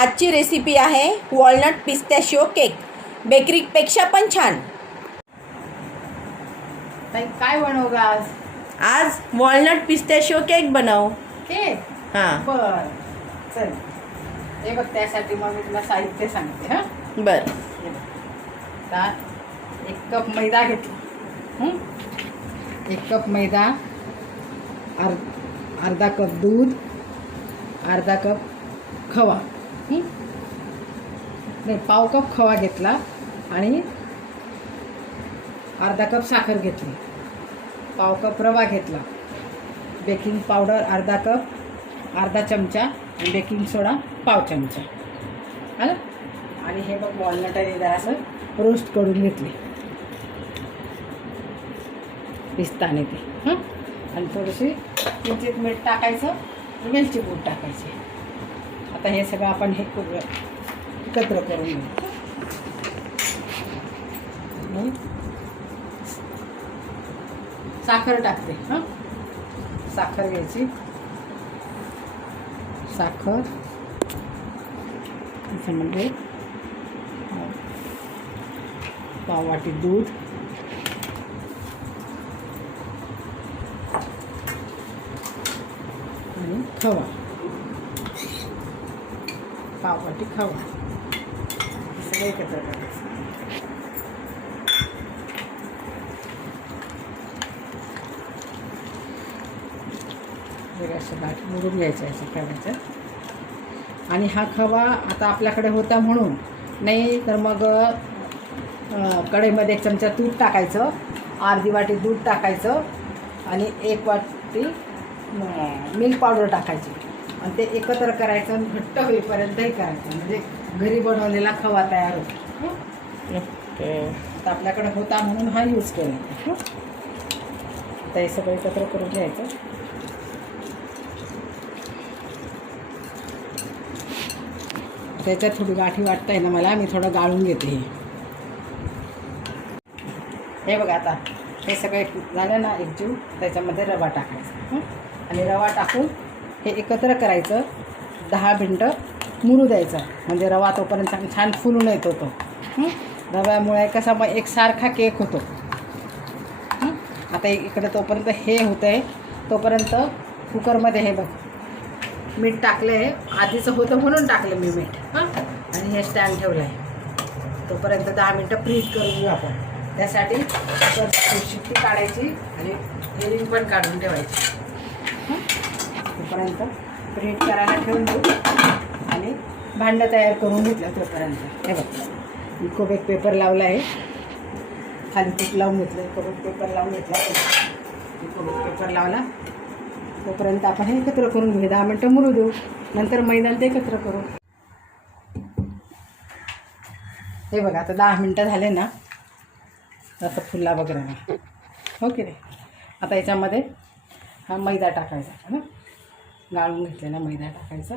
आजची रेसिपी आहे walnut पिस्ताशिओ cake. बेकरीपेक्षा पण छान. ताई काय बनवू आज? आज वॉलनट पिस्ताशिओ केक बनव. केक? हां बर, चल. हे बघ, त्यासाठी मग मी तुला साहित्य सांगते. हां बर. हे बघ, आता 1 कप मैदा घेतला. 1 कप मैदा, अर्धा कप दूध, अर्धा कप खवा, नाही, पाव कप खवा घेतला आणि अर्धा कप साखर घेतली, पाव कप रवा घेतला, बेकिंग पावडर अर्धा कप, अर्धा चमचा, आणि बेकिंग सोडा पाव चमचा. हां, आणि हे बघ वॉलनट आणि जरा असं रोस्ट करून घेतले, पिस्ताने ते. हां, आणि थोडीशी किंचित मीठ टाकायचं, वेलची पूड टाकायची. आता हे सगळं आपण हे करू, एकत्र करून घेऊ. साखर टाकते. हां, साखर घ्यायची. साखर त्याच्यामध्ये पाव वाटी दूध, आणि खवा, पाव वाटी खवा, सगळं एकत्र करायचं. असं गाठी मोडून घ्यायचं, असं करायचं. आणि हा खवा आता आपल्याकडे होता म्हणून, नाही तर मग कढईमध्ये 1 चमचा तूप टाकायचं, अर्धी वाटी दूध टाकायचं, आणि 1 वाटी मिल्क पावडर टाकायची, आणि ते एकत्र करायचं आणि घट्ट होईपर्यंतही करायचं, म्हणजे घरी बनवलेला खवा तयार होतो. आता आपल्याकडे होता म्हणून हा यूज केला. आता हे सगळं एकत्र करून घ्यायचं. त्याच्यात थोडी गाठी वाटत आहे ना मला, मी थोडं गाळून घेते. हे बघा, आता हे सगळे झालं ना एकजीव, त्याच्यामध्ये रवा टाकायचा. आणि रवा टाकून हे एकत्र करायचं, 10 मिनटं मुरू द्यायचं, म्हणजे रवा तोपर्यंत छान फुलून येतो तो. रव्यामुळे कसा मग एकसारखा केक होतो. आता इकडे तोपर्यंत हे होतं आहे, तोपर्यंत कुकरमध्ये हे बघ मीठ टाकलं आहे, आधीचं होतं म्हणून टाकलं मी मीठ. आणि हे स्टँड ठेवलं आहे, तोपर्यंत 10 मिनटं प्रीट करून घेऊ आपण. त्यासाठी शिट्टी काढायची आणि हेरिंग पण काढून ठेवायची. तोपर्यंत प्रीट करायला ठेवून देऊ, आणि भांडं तयार करून घेतलं तोपर्यंत. हे बघ, इकोबेक पेपर लावला आहे, खाली तूप लावून घेतलं, इकोबेक पेपर लावून घेतला, इकोबेक पेपर लावला. तोपर्यंत आपण हे एकत्र करून घेऊ, 10 मिनटं मुरू देऊ, नंतर मैदान ते एकत्र करू. हे बघा, आता 10 मिनटं झाले ना, असं फुलला वगैरे ना, हो की नाही. आता याच्यामध्ये हा मैदा टाकायचा, है ना, गाळून घेतलेला मैदा टाकायचा.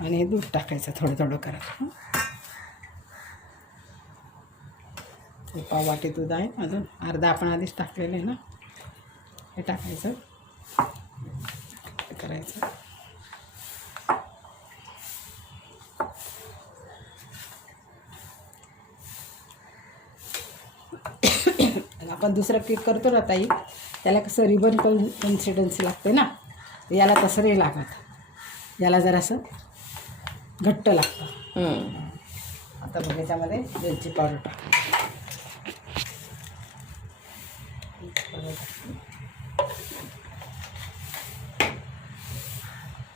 आणि हे दूध टाकायचं थोडं थोडं करत. पाव वाटी दूध आहे, अजून अर्धा आपण आधीच टाकलेलं आहे ना, हे टाकायचं, हे करायचं. आपण दुसरं केक करतो ना ताई, त्याला कसं रिबन कन्सिस्टन्सी लागते ना, याला तसं नाही लागत, याला जरासं घट्ट लागतं. आता बघ, याच्यामध्ये वेलची पावडर टाक,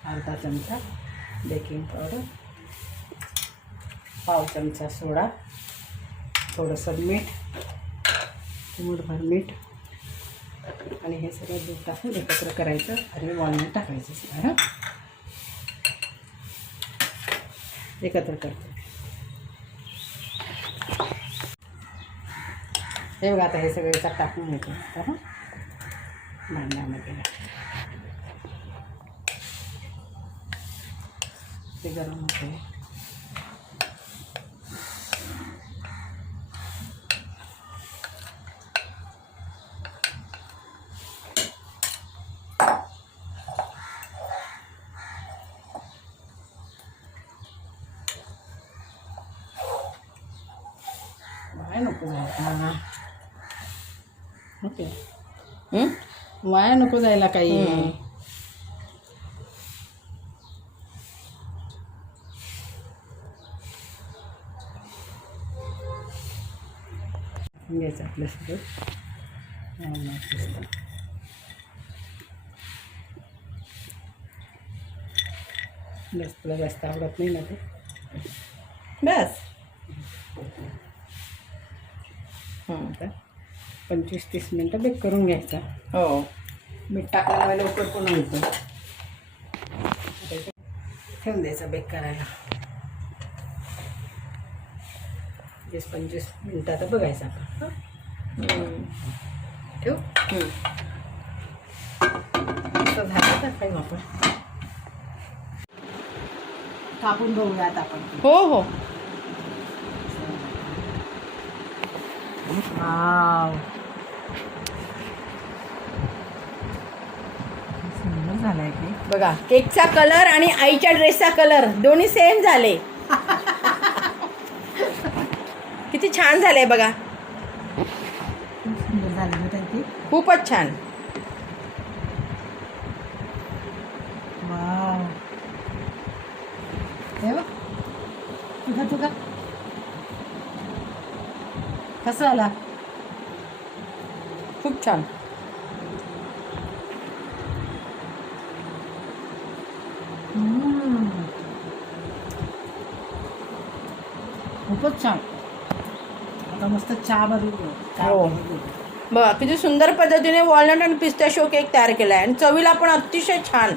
अर्धा चमचा बेकिंग पावडर, पाव चमचा सोडा, थोडंसं मीठ, चिमूटभर मीठ, आणि हे सगळं दूध टाकून एकत्र करायचं. आणि वॉलनट टाकायचं सगळं. एकत्र करतो. हे बघा, आता हे सगळं याच्यात टाकून घेतो आता भांड्यामध्ये. ते गरम होते. नको जायला. ओके, हं? वाया नको जायला काही. हम्म. घ्यायचं आपल्यासोबत वॉलनट पिस्ता. बस तुला जास्त आवडत नाही ना ते. बस. आता 25-30 मिनटं बेक करून घ्यायचा. हो. मीठ टाकल्यामुळे लवकर पण होतं. ठेवून द्यायचा बेक करायला. 20-25 मिनटं आता बघायचं आपण. हं. ठेवू. हं. असं झालं तर काही आपण कापून बघूयात आपण. हो हो. वाव, सुंदर झालाय की. बघा केकचा कलर आणि आईच्या ड्रेसचा कलर दोन्ही सेम झाले. किती छान झालंय बघा. खूप सुंदर झालं ना त्यांची. खूपच छान. वाव, हे बघ तुझा कसं आला. खूप छान. खूपच छान. आता मस्त चहा बनवू. हो. बघा किती सुंदर पद्धतीने वॉलनट आणि पिस्ताशिओ केक तयार केला आहे आणि चवीला पण अतिशय छान.